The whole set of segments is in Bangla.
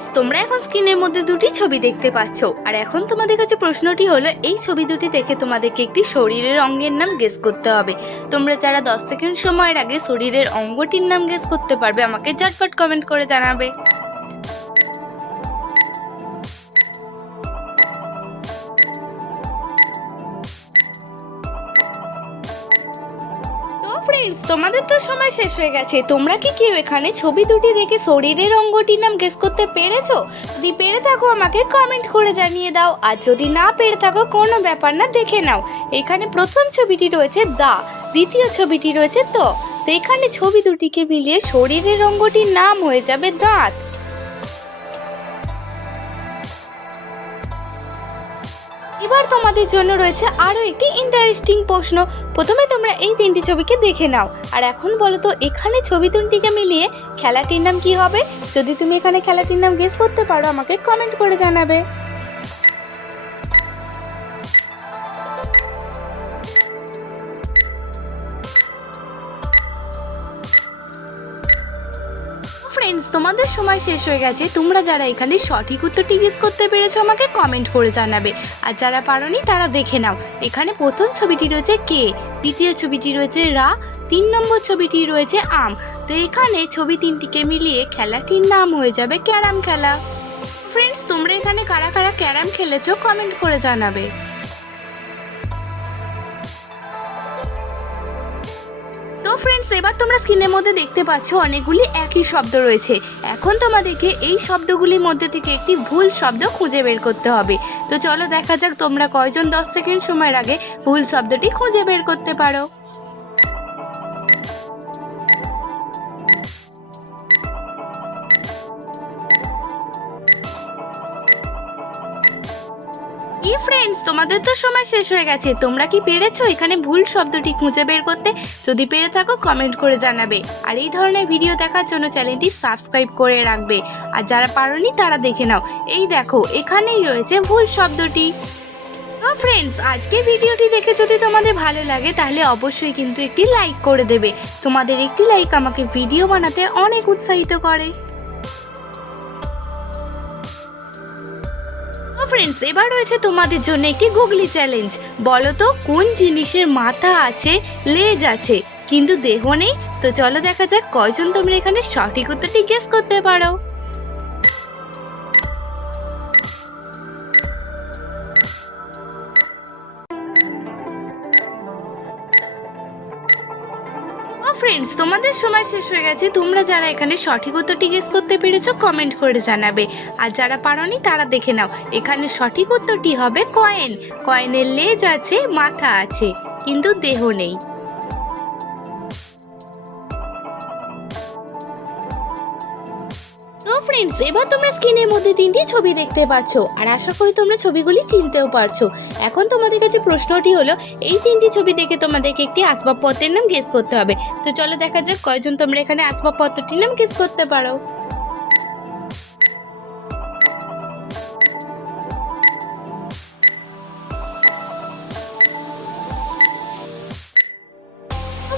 ফ্রেন্ডস, তোমরা এখন স্ক্রিনের মধ্যে দুটি ছবি দেখতে পাচ্ছ। আর এখন তোমাদের কাছে প্রশ্নটি হলো, এই ছবি দুটি দেখে তোমাদেরকে একটি শরীরের অঙ্গের নাম গেস করতে হবে। তোমরা যারা 10 সেকেন্ড সময়ের আগে শরীরের অঙ্গটির নাম গেস করতে পারবে, আমাকে ঝটপট কমেন্ট করে জানাবে। ফ্রেন্ডস, তোমাদের তো সময় শেষ হয়ে গেছে। তোমরা কি কেউ এখানে ছবি দুটি দেখে শরীরের অঙ্গটির নাম গেস করতে পেরেছো? যদি পেরে থাকো আমাকে কমেন্ট করে জানিয়ে দাও, আর যদি না পেরে থাকো কোনো ব্যাপার না, দেখে নাও। এখানে প্রথম ছবিটি রয়েছে দা, দ্বিতীয় ছবিটি রয়েছে তো এখানে ছবি দুটিকে মিলিয়ে শরীরের অঙ্গটির নাম হয়ে যাবে দাঁত। এবার তোমাদের জন্য রয়েছে আরো একটি ইন্টারেস্টিং প্রশ্ন। প্রথমে তোমরা এই তিনটি ছবিকে দেখে নাও, আর এখন বলো তো এখানে ছবি তিনটিকে মিলিয়ে খেলাটির নাম কি হবে? যদি তুমি এখানে খেলাটির নাম গেস করতে পারো, আমাকে কমেন্ট করে জানাবে। ফ্রেন্ডস, তোমাদের সময় শেষ হয়ে গেছে। তোমরা যারা এখানে সঠিক উত্তরটি গেস করতে পেরেছো, আমাকে কমেন্ট করে জানাবে। আর যারা পারোনি তারা দেখে নাও। এখানে প্রথম ছবিটি রয়েছে কে, দ্বিতীয় ছবিটি রয়েছে রা, 3 নম্বর ছবিটি রয়েছে আম। তো এখানে ছবি তিনটিকে মিলিয়ে খেলাটির নাম হয়ে যাবে ক্যারাম খেলা। ফ্রেন্ডস, তোমরা এখানে কারা কারা ক্যারাম খেলেছো কমেন্ট করে জানাবে। তো ফ্রেন্ডস, এবার তোমরা স্ক্রিনের মধ্যে দেখতে পাচ্ছ অনেকগুলি একই শব্দ রয়েছে। এখন তোমাদেরকে এই শব্দগুলির মধ্যে থেকে একটি ভুল শব্দ খুঁজে বের করতে হবে। তো চলো দেখা যাক তোমরা কয়জন 10 সেকেন্ড সময়ের আগে ভুল শব্দটি খুঁজে বের করতে পারো। ফ্রেন্ডস, তোমাদের তো সময় শেষ হয়ে গেছে। তোমরা কি পেরেছো এখানে ভুল শব্দটি খুঁজে বের করতে? যদি পেরে থাকো কমেন্ট করে জানাবে। আর এই ধরনের ভিডিও দেখার জন্য চ্যানেলটি সাবস্ক্রাইব করে রাখবে। আর যারা পারোনি তারা দেখে নাও। এই দেখো, এখানেই রয়েছে ভুল শব্দটি। তো ফ্রেন্ডস, আজকের ভিডিওটি দেখে যদি তোমাদের ভালো লাগে তাহলে অবশ্যই কিন্তু একটি লাইক করে দেবে। তোমাদের একটি লাইক আমাকে ভিডিও বানাতে অনেক উৎসাহিত করে। ফ্রেন্ডস, এবার রয়েছে তোমাদের জন্য একটি গুগলি চ্যালেঞ্জ। বলো তো কোন জিনিসের মাথা আছে, লেজ আছে, কিন্তু দেহ নেই? তো চলো দেখা যাক কয়জন তোমরা এখানে সঠিক উত্তরটি গেস করতে পারো। ফ্রেন্ডস, তোমাদের সময় শেষ হয়ে গেছে। তোমরা যারা এখানে সঠিক উত্তরটি গেস করতে পেরেছো কমেন্ট করে জানাবে। আর যারা পারোনি তারা দেখে নাও। এখানে সঠিক উত্তরটি হবে কয়েন। কয়েনের লেজ আছে, মাথা আছে, কিন্তু দেহ নেই। তো ফ্রেন্ডস, এবার তোমরা স্ক্রিনের মধ্যে তিনটি ছবি দেখতে পাচ্ছ, আর আশা করি তোমরা ছবিগুলি চিনতেও পারছো। এখন তোমাদের কাছে প্রশ্নটি হলো, এই তিনটি ছবি দেখে তোমাদেরকে একটি আসবাবপত্রের নাম গেস করতে হবে। তো চলো দেখা যাক কয়জন তোমরা এখানে আসবাবপত্রটির নাম গেস করতে পারো।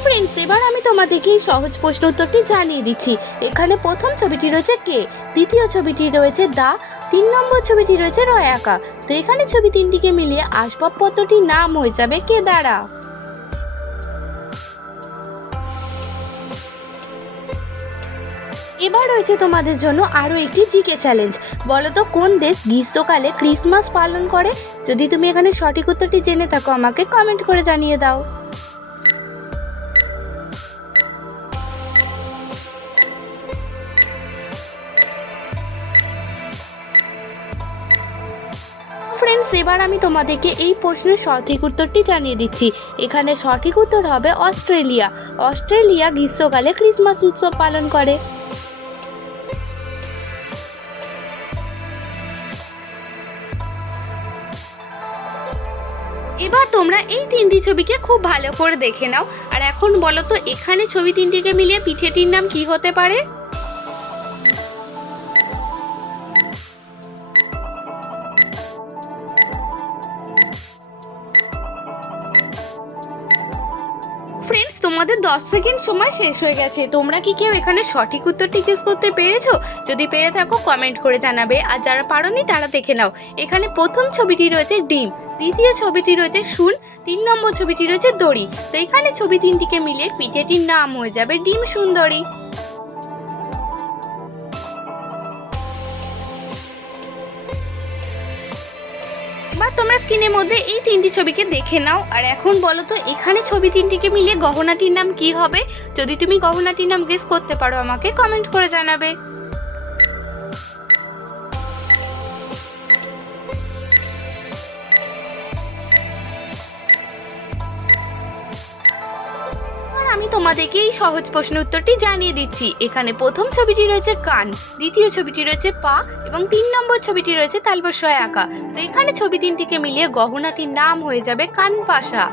ফ্রেন্ডস, এবার আমি তোমাদেরকে এই সহজ প্রশ্ন উত্তরটি জানিয়ে দিচ্ছি। এখানে প্রথম ছবিটি রয়েছে কে, দ্বিতীয় ছবিটি রয়েছে দা, 3 নম্বর ছবিটি রয়েছে রয়াকা। তো এখানে ছবি তিনটিকে মিলিয়ে আসবাবপত্রটির নাম হয়ে যাবে কেদারা। এবার রয়েছে তোমাদের জন্য আরো একটি জিকে চ্যালেঞ্জ। বলো তো কোন দেশ গ্রীষ্মকালে ক্রিসমাস পালন করে? যদি তুমি এখানে সঠিক উত্তরটি জেনে থাকো আমাকে কমেন্ট করে জানিয়ে দাও। ফ্রেন্ডস, এবার আমি তোমাদেরকে এই প্রশ্নের সঠিক উত্তরটি জানিয়ে দিচ্ছি। এখানে সঠিক উত্তর হবে অস্ট্রেলিয়া। অস্ট্রেলিয়া গ্রীষ্মকালে ক্রিসমাস উৎসব পালন করে। এবার তোমরা এই তিনটি ছবিকে খুব ভালো করে দেখে নাও। আর এখন বলো তো এখানে ছবি তিনটিকে মিলিয়ে পিঠেটির নাম কি হতে পারে? ফ্রেন্ডস, তোমাদের 10 সেকেন্ড সময় শেষ হয়ে গেছে। তোমরা কি কেউ এখানে সঠিক উত্তরটি গেস করতে পেরেছো? যদি পেরে থাকো কমেন্ট করে জানাবে, আর যারা পারোনি তারা দেখে নাও। এখানে প্রথম ছবিটি রয়েছে ডিম, দ্বিতীয় ছবিটি রয়েছে শুন, 3 নম্বর ছবিটি রয়েছে দড়ি। তো এখানে ছবি তিনটিকে মিলিয়ে পিঠেটির নাম হয়ে যাবে ডিম সুন্দরী। বা তোমরা স্ক্রিনের মধ্যে এই তিনটি ছবিকে দেখে নাও। আর এখন বলো তো এখানে ছবি তিনটিকে মিলিয়ে গহনাটির নাম কি হবে? যদি তুমি গহনাটির নাম গেস করতে পারো আমাকে কমেন্ট করে জানাবে। আমি তোমাদেরকে এই সহজ প্রশ্ন উত্তরটি জানিয়ে দিচ্ছি। এখানে প্রথম ছবিটি রয়েছে কান, দ্বিতীয় ছবিটি রয়েছে পা এবং 3 নম্বর ছবিটি রয়েছে তালবস্যয় আঁকা। তো এখানে ছবি তিনটিকে মিলিয়ে গহনাটির নাম হয়ে যাবে কান পাশা।